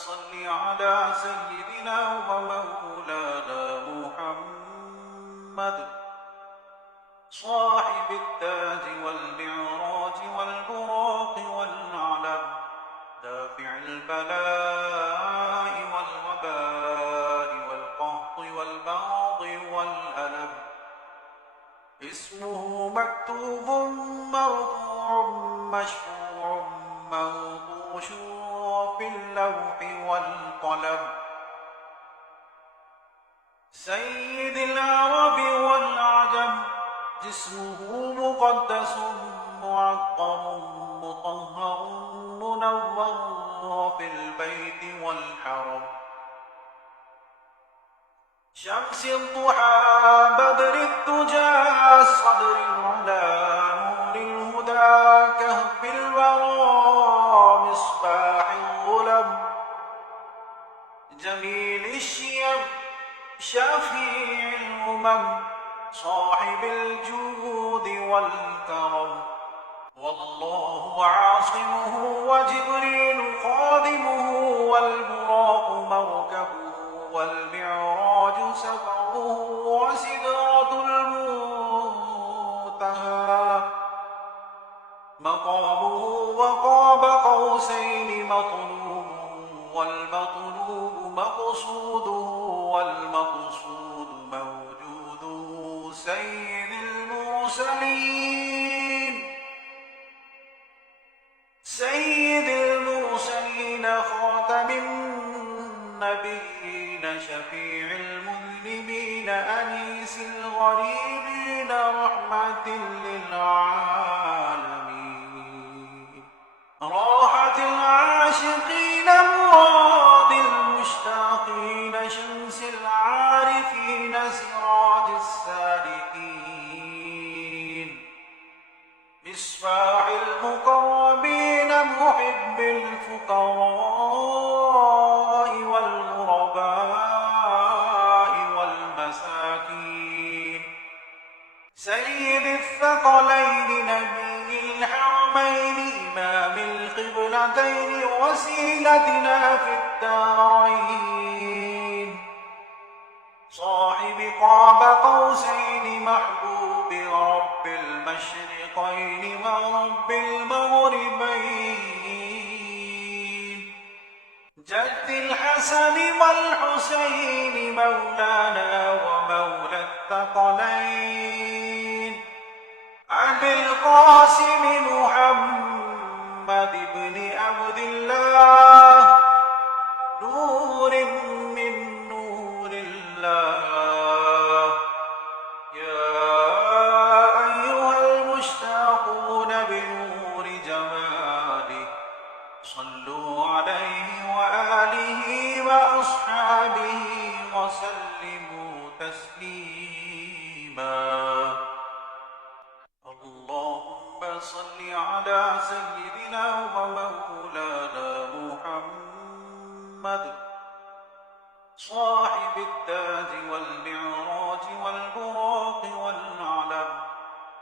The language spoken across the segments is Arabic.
صل على سيدنا ومولانا محمد صاحب التاج والمعراج والبراق والعلم دافع البلاء والوباء والقهط والمرض والألم. اسمه مكتوب مرفوع مشفوع منقوش في اللوح والقلم. سيد العرب والعجم جسمه مقدس معطر مطهر منور في البيت والحرم. شمس الضحى بدر الدجى صدر العلا نور الهدى كهف الورى مصباح الظلم. جميل الشيم شفيع الأمم صاحب الجود والكرم. والله عاصمه وجبريل خادمه والبراق مركبه والمعراج سفره وسدرة المنتهى مقامه وقاب قوسين مطلوب والمطلوب مقصوده والمقصود موجوده. سيد المرسلين سيد المرسلين خاتم النبيين شفيع المذنبين أنيس الغريبين رحمة للعالمين راحة العاشقين مراد المشتاقين شمس العارفين سراج السالكين مصباح المقربين محب الفقراء والغرباء والمساكين. سيد الثقلين نبي الحرمين إمام القبلتين وسيلتنا في الدارين صاحب قاب قوسين محبوب رب المشرقين ورب المغربين. جد الحسن والحسين مولانا ومولى الثقلين أبي القاسم محمد بن عبد الله نور من نور الله. يا أيها المشتاقون بنور جماله صلوا عليه وآله وأصحابه وسلموا تسليما. اللهم صل على سيدنا ومولانا محمد صاحب التاج والمعراج والبراق والعلم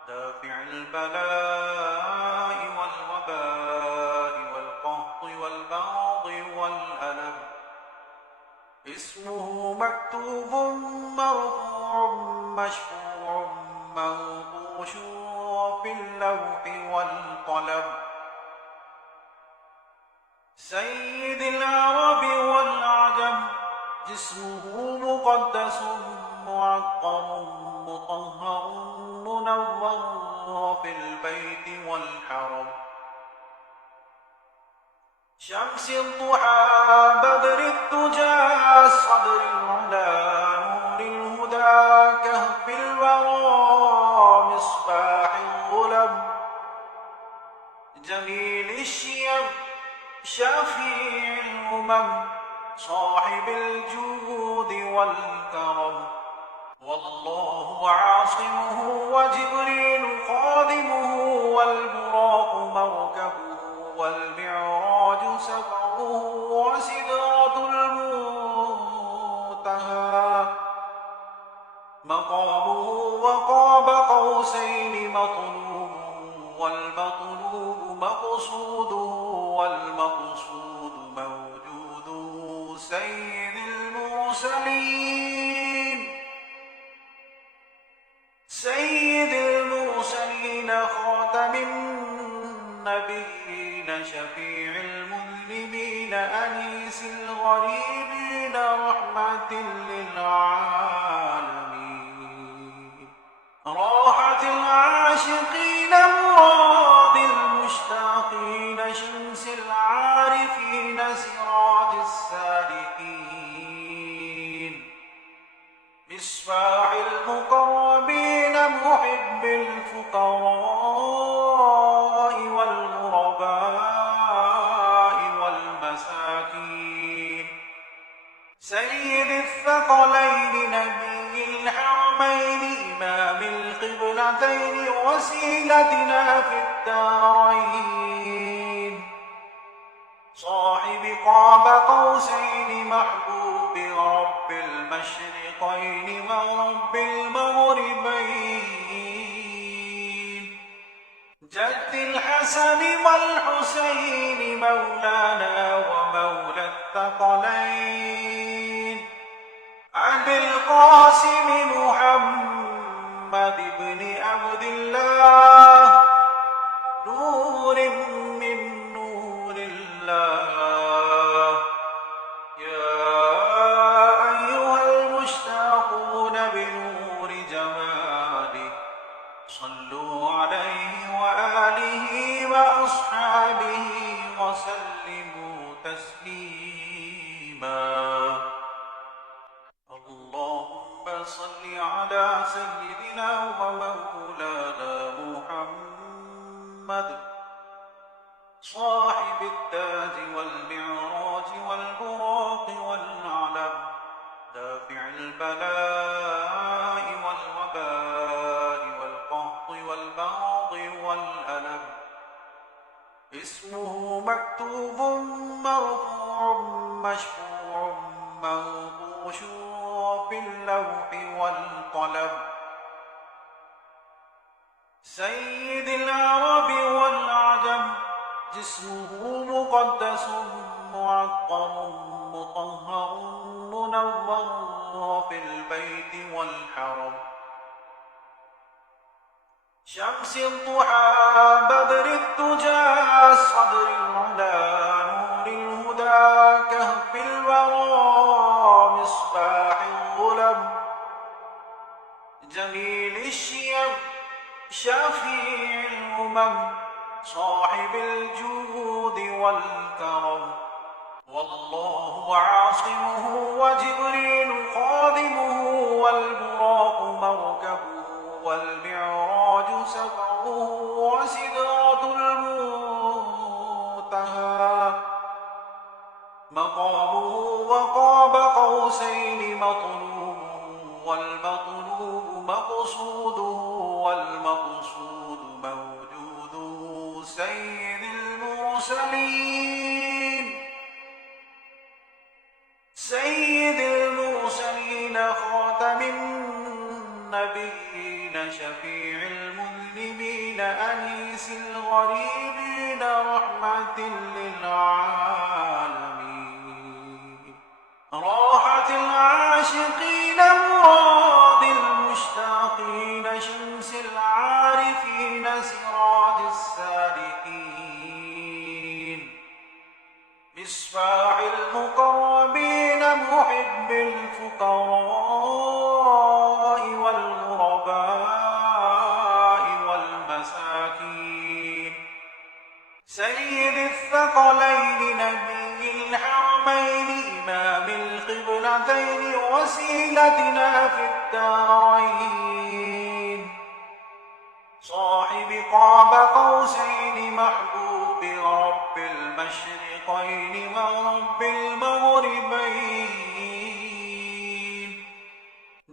دافع البلاء والوباء والقهط والمرض والألم. اسمه مكتوب مرفوع مشفوع منقوش في اللوح والقلم. سيد العرب والعجم جسمه مقدس معطر مطهر منور في البيت والحرم. شمس الضحى بدر الدجى صدر العلا نور الهدى كهف الورى مصباح الظلم. جميل الشيم شفيع الأمم صاحب الجود والكرم. والله عاصمه وجبريل خادمه والبراق مركبه والمعراج سفره وسدرة المنتهى مقامه وقاب قوسين مطلوب والمطلوب مقصوده والمقصود موجوده. سيد المرسلين خاتم النبيين شفيع المذنبين أنيس الغريبين رحمة للعالمين راحة العاشقين مراد المشتاقين شمس العارفين سراج السالكين مصباح المقربين محب الفقراء والغرباء والمساكين سيد الثقلين نبي الحرمين إمام القبلتين وسيلتنا في الدارين صاحب قاب قوسين محبوب رب المشرقين ورب المغربين جد الحسن والحسين مولانا ومولى الثقلين عبد القاسم محمد بن عبد الله نور من نور الله يا أيها المشتاقون بنور جماله صلوا عليه وآله وأصحابه وسلموا تسليما اللهم صل على سيدنا ومولانا محمد صاحب التاج والمعراج والبراق والعلم دافع البلاء والوباء والقهط والبغض والألم اسمه مكتوب مرفوع مشفوع منقوش في اللوح والقلم سيد العرب والعجم جسمه مقدس معطر مطهر منور في البيت والحرم شمس الضحى بدر الدجى صدر العلا نور الهدى كهف الورى مصباح الظلم جميل الشيم شفيع الأمم صاحب الجود والكرم والله عاصمه وجبريل خادمه والبراق مركبه والمعراج سفره وسدرة المنتهى مقامه وقاب قوسين مطلوب والمطلوب مقصوده والمقصود موجوده سيد المرسلين خاتم النبيين شفيع المذنبين أنيس الغريبين رحمة للعالمين راحة العاشقين مراد المشتاقين شمس العارفين سراج السالكين مصباح المقربين محب الفقراء والغرباء والمساكين سيد الثقلين نبي الحرمين إمام القبلتين وسيلتنا في الدارين صاحب قاب قوسين محبوب رب المشرقين ورب المغربين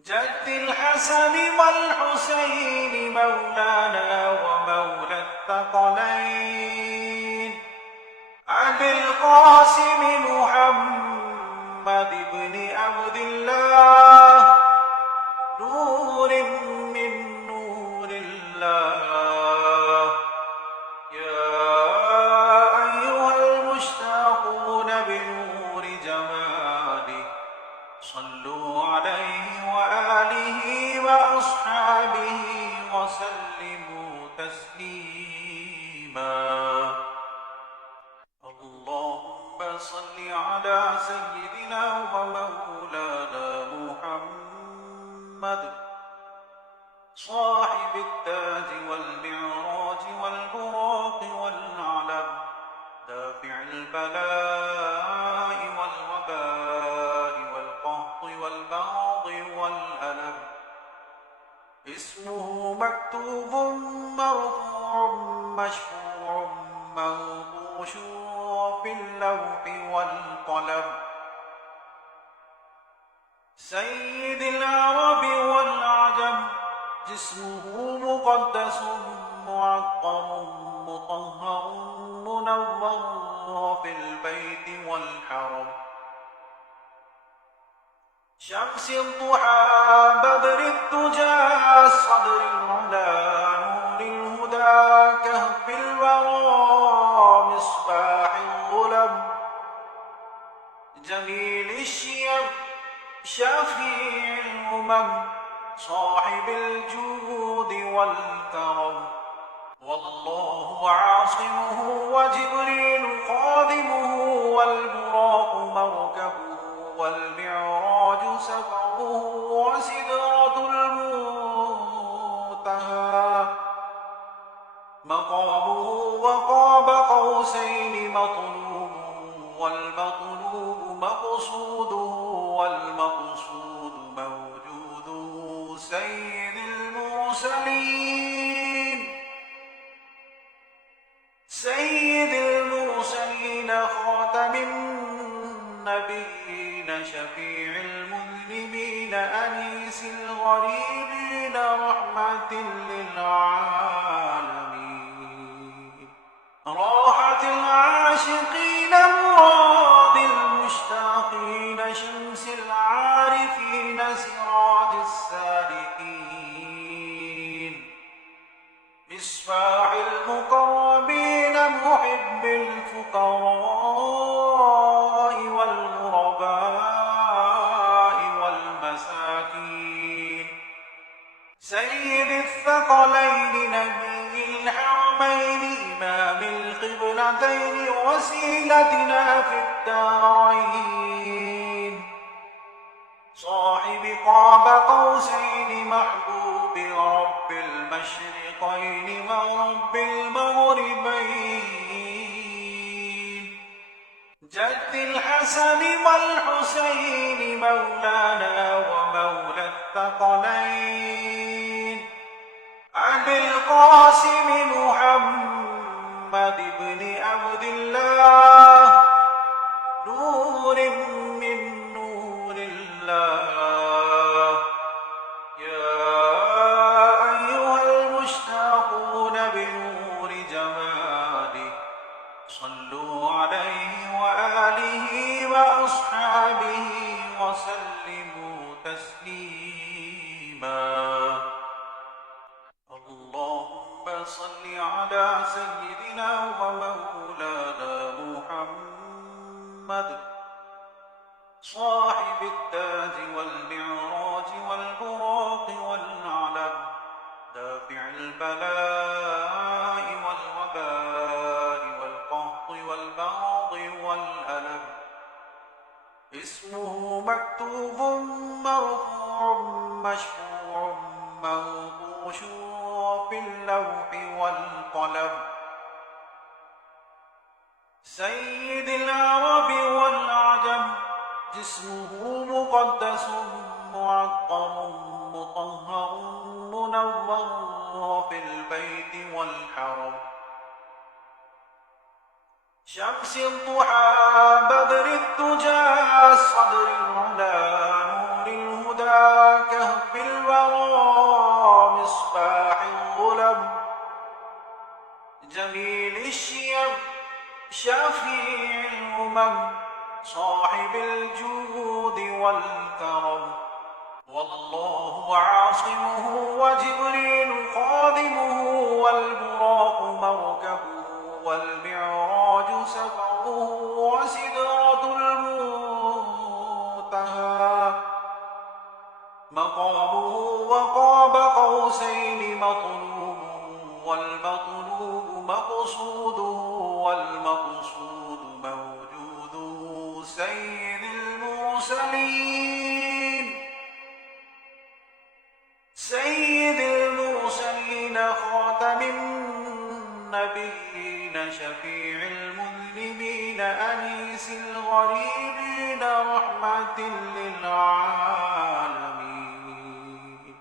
جد الحسن والحسين مولانا ومولى الثقلين عبد القاسم محمد بن عبد الله نور من نور الله يا أيها المشتاقون بنور جماله صل على سيدنا ومولانا محمد صاحب التاج والمعراج والبراق والعلم دافع البلاء والوباء والقهط والبغض والألم اسمه مكتوب مرفوع مشفوع منقوش في اللوح والقلم سيد العرب والعجم جسمه مقدس معطر مطهر منور في البيت والحرم شمس الضحى بدر الدجى صدر العلا نور الهدى كهف الورى مصباح الظلم جميل الشيم شفيع الأمم صاحب الجود والكرم والله عاصمه وجبريل خادمه والبراق مركبه والمعراج سفره وسدرة المنتهى مقامه وقاب قوسين مطلوب والمطلوب مقصوده والمقصود موجوده سيد المرسلين خاتم النبيين شفيع المذنبين أنيس الغريبين رحمة للعالمين راحة العاشقين مراد المشتاقين شمس العارفين سراج السالكين مصباح المقربين محب الفقراء والغرباء والمساكين سيد الثقلين نبي الحرمين إمام القبلتين وسيلتنا في الدارين صاحب قاب قوسين محبوب رب المشرقين ورب المغربين جد الحسن والحسين مولانا ومولى الثقلين أبي القاسم محمد بن عبد الله نور من نور الله يا أيها المشتاقون بنور جماله صلوا عليه وآله وأصحابه وسلموا تسليما اللهم صل على سيدنا ومولانا محمد صاحب التاج والمعراج والبراق والعلم دافع البلاء والوباء والقهط والبغض والألم اسمه مكتوب مرفوع مشفوع منقوش في اللوح والقلم سيد العرب والعجم جسمه مقدس معطر مطهر منور في البيت والحرم شمس الضحى بدر الدجى صدر العلا نور الهدى كهف الورى مصباح الظلم جميل الشيم شفيع الأمم صاحب الجود والكرم والله عاصمه وجبريل خادمه والبراق مركبه والمعراج سفره وسدرة المنتهى مقامه وقاب قوسين مطلوب والمطلوب مقصوده والمقصود موجوده سيد المرسلين خاتم النبيين شفيع المذنبين أنيس الغريبين رحمة للعالمين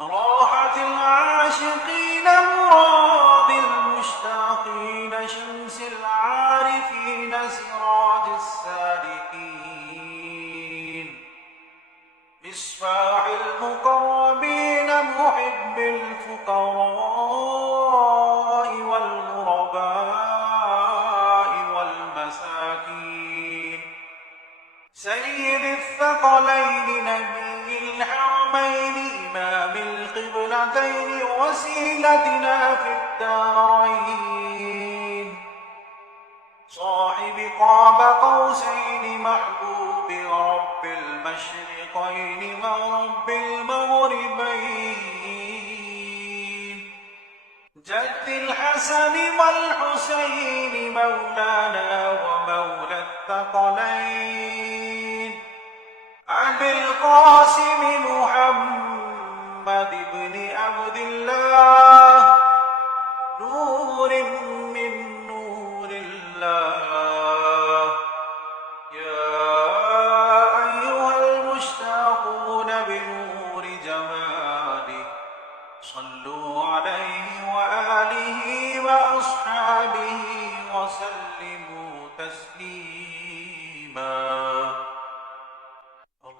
راحة العاشقين مراد المشتاقين شمس العارفين سراج السالكين مصباح المقربين محب الفقراء والغرباء والمساكين سيد الثقلين نبي الحرمين إمام القبلتين وسيلتنا في الدارين صاحب قاب قوسين محبوب رب المشرقين ورب المغربين جد الحسن والحسين مولانا ومولى الثقلين أبي القاسم محمد بن عبد الله نور من نور الله يا أيها المشتاقون بنور جماله صلوا عليه وآله وأصحابه وسلموا تسليما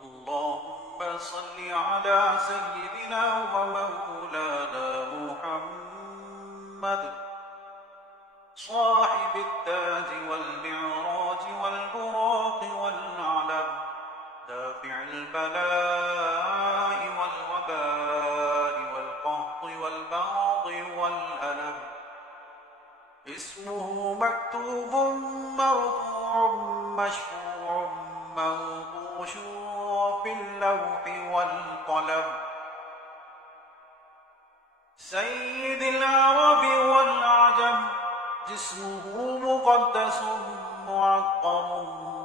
اللهم صل على سيدنا ومولانا محمد صاحب التاج والمعراج والبراق والنعلم دافع البلاء والوباء والقهط والبغض والألم اسمه مكتوب مرفوع مشفوع منقوش في اللوح والقلم سيد العرب والعجم جسمه مقدس معقم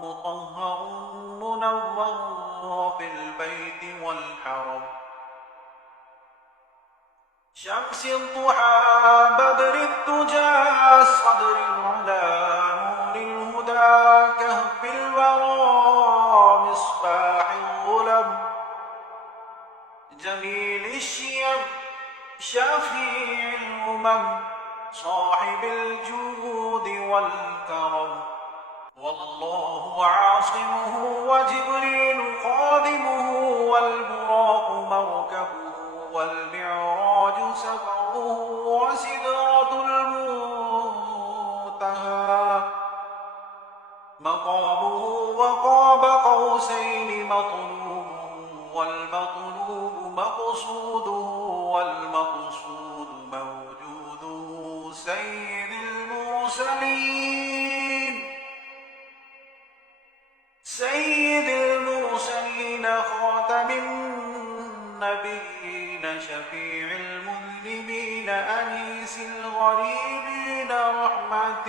مطهر منور في البيت والحرم شمس الضحى بدر الدجى صدر العلا نور الهدى كهف الورى مصباح الظلم جميل الشيم شفيع الأمم صاحب الجود والكرم والله عاصمه وجبريل خادمه والبراق مركبه والمعراج سفره وسدرة المنتهى مقامه وقاب قوسين مطلوب والمطلوب مقصوده والمقصود موجوده سيد المرسلين خاتم النبيين شفيع المذنبين أنيس الغريبين رحمة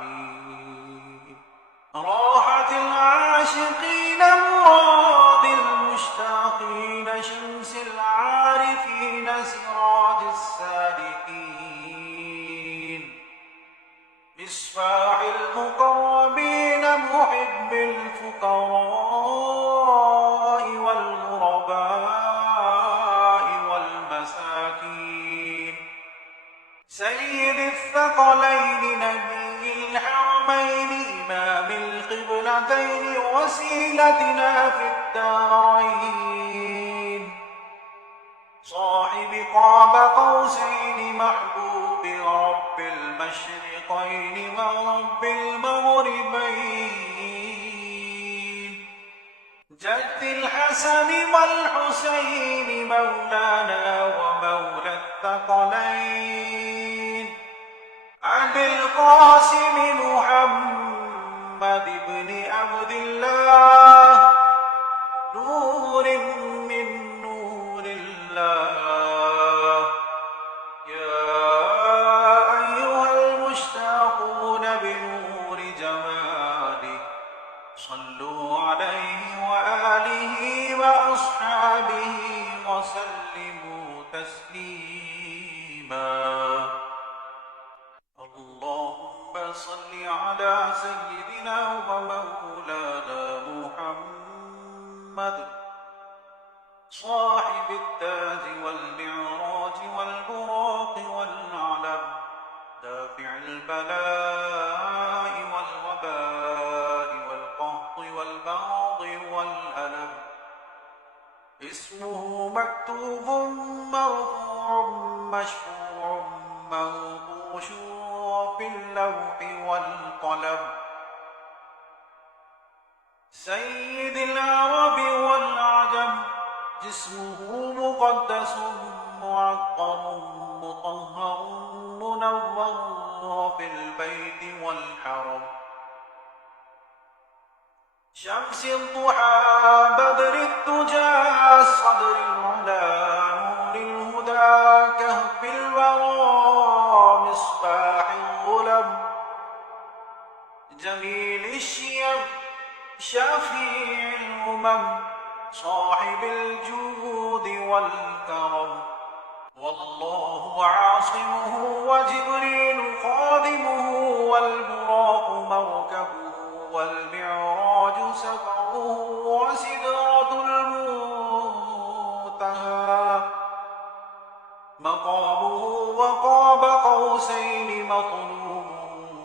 للعالمين راحة العاشقين مراد المشتاقين شمس العارفين سراج السالكين مصباح المقربين محب الفقراء والغرباء والمساكين سيد الثقلين نبي الحرمين إمام القبلتين وسيلتنا في الدارين صاحب قاب قوسين محبوب رب المشرقين ورب المغربين جد الحسن والحسين مولانا ومولى الثقلين أبي القاسم محمد بن عبد الله نور من نور الله يا أيها المشتاقون بنور جماله سيدنا ومولانا محمد صاحب التاج والمعراج والبراق والنعلم دافع البلاء والوباء والقهط والمرض والألم. اسمه مكتوب مرفوع مشفوع منقوش في اللوح والقلم. سيد العرب والعجم جسمه مقدس معطر مطهر منور في البيت والحرم. شمس الضحى بدر الدجى صدر العلا نور الهدى كهف الورى مصباح الظلم. جميل الشيم شفيع الأمم صاحب الجود والكرم. والله عاصمه وجبريل خادمه والبراق مركبه والمعراج سفره وسدرة المنتهى مقامه وقاب قوسين مطلوب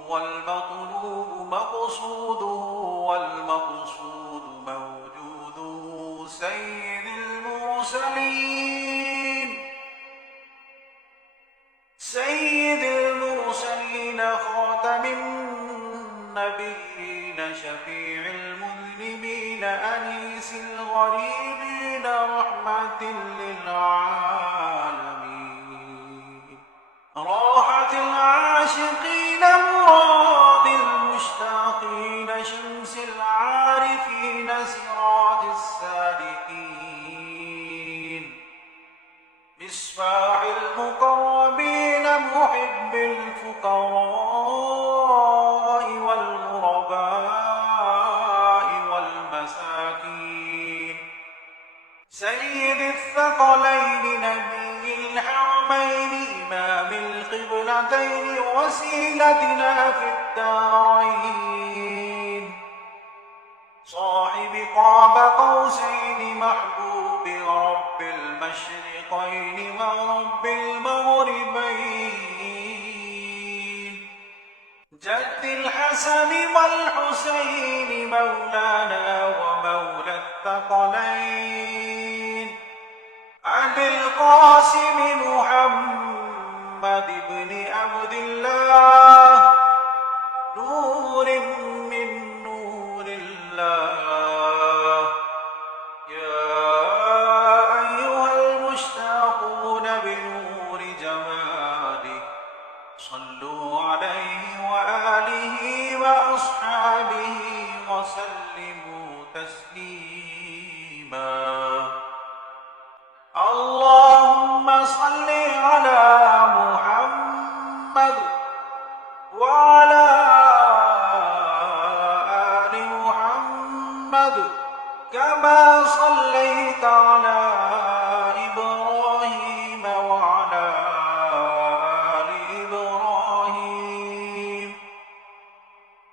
والمطلوب مقصوده والمقصود موجوده. سيد المرسلين سيد المرسلين خاتم النبيين شفيع المذنبين أنيس الغريبين رحمة للعالمين راحة العاشقين مراد المشتاقين شمس العارفين سراج السالكين مصباح المقربين محب الفقراء والغرباء والمساكين. سيد الثقلين نبي الحرمين إمام القبلتين وسيلتنا في الدارين صاحب قاب قوسين محبوب رب المشرقين ورب المغربين. جد الحسن والحسين مولانا ومولى الثقلين أبي القاسم محمد بن عبد الله نور من نور الله. يا أيها المشتاقون بنور جماله صلوا عليه وآله وأصحابه وسلموا تسليما. اللهم صل على محمد وعلى آل محمد كما صليت على إبراهيم وعلى آل إبراهيم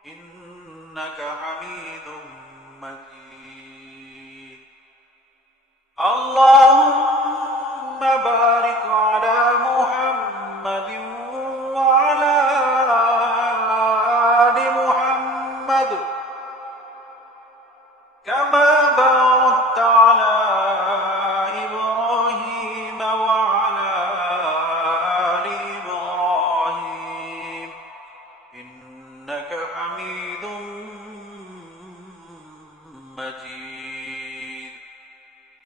إنك